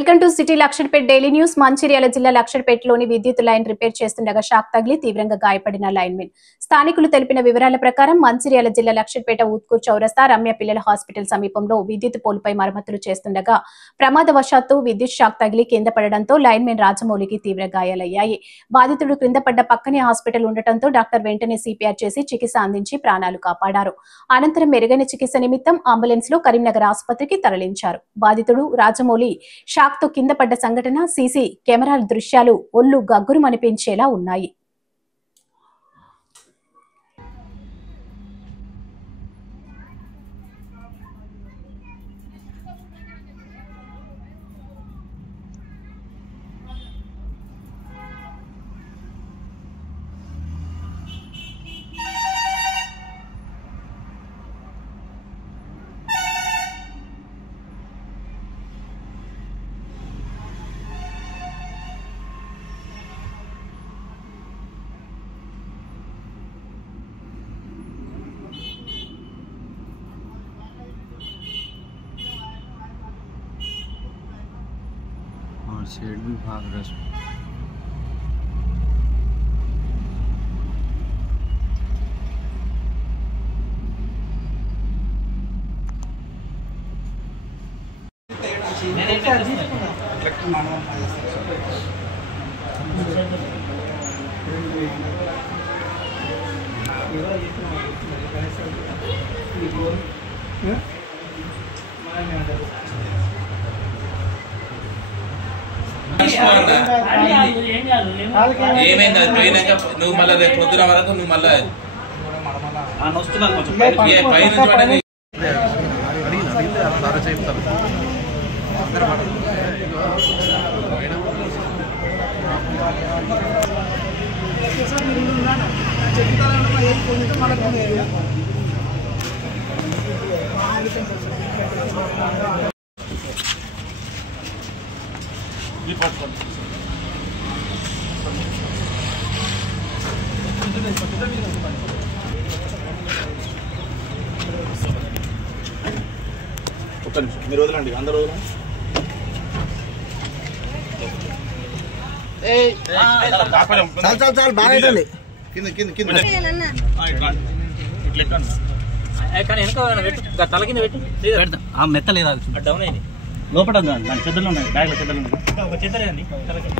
Welcome to city Laksharpet daily news. Mancherial జిల్లా లక్షర్పేటలోని విద్యుత్ లైన్ రిపేర్ చేస్తుండగా షాక్ తగిలి తీవ్రంగా గాయపడిన లైన్మెన్. స్థానికులు తెలిపిన వివరాల ప్రకారం మంచిర్యాల జిల్లా లక్షర్పేట ఊత్కూర్ చౌరస్తా రమ్య పిల్లల హాస్పిటల్ సమీపంలో విద్యుత్ పోల్పై మరమ్మతులు చేస్తుండగా ప్రమాదవశాత్తు విద్యుత్ షాక్ తగిలి కింద పడడంతో లైన్మెన్ రాజమౌళికి తీవ్ర గాయాలయ్యాయి. బాధితుడు క్రింద పడ్డ పక్కనే హాస్పిటల్ ఉండటంతో డాక్టర్ వెంటనే సిపిఆర్ చేసి చికిత్స అందించి ప్రాణాలు కాపాడారు. అనంతరం మెరుగైన చికిత్స నిమిత్తం అంబులెన్స్ లో కరీంనగర్ ఆసుపత్రికి తరలించారు. బాధితుడు రాజమౌళి షాక్ తో కింద పడ్డ సంఘటన సీసీ కెమెరాల దృశ్యాలు ఒళ్ళు గగ్గురుమనిపించేలా ఉన్నాయి. और शेड भी भाग रहा है। ఏమైంది అది పోయినాక నువ్వు మళ్ళీ రేపు పొద్దున వరకు నువ్వు మళ్ళీ పైన మీరు వదలండి, అందరూ వదలండి. తల కింద పెట్టి మెత్త లేదా డౌన్ అయింది లోపల దాని చెద్దలు ఉన్నాయి, బ్యాగ్లో చెద్దలు ఉన్నాయి, ఒక చెద్దలేదండి తల కింద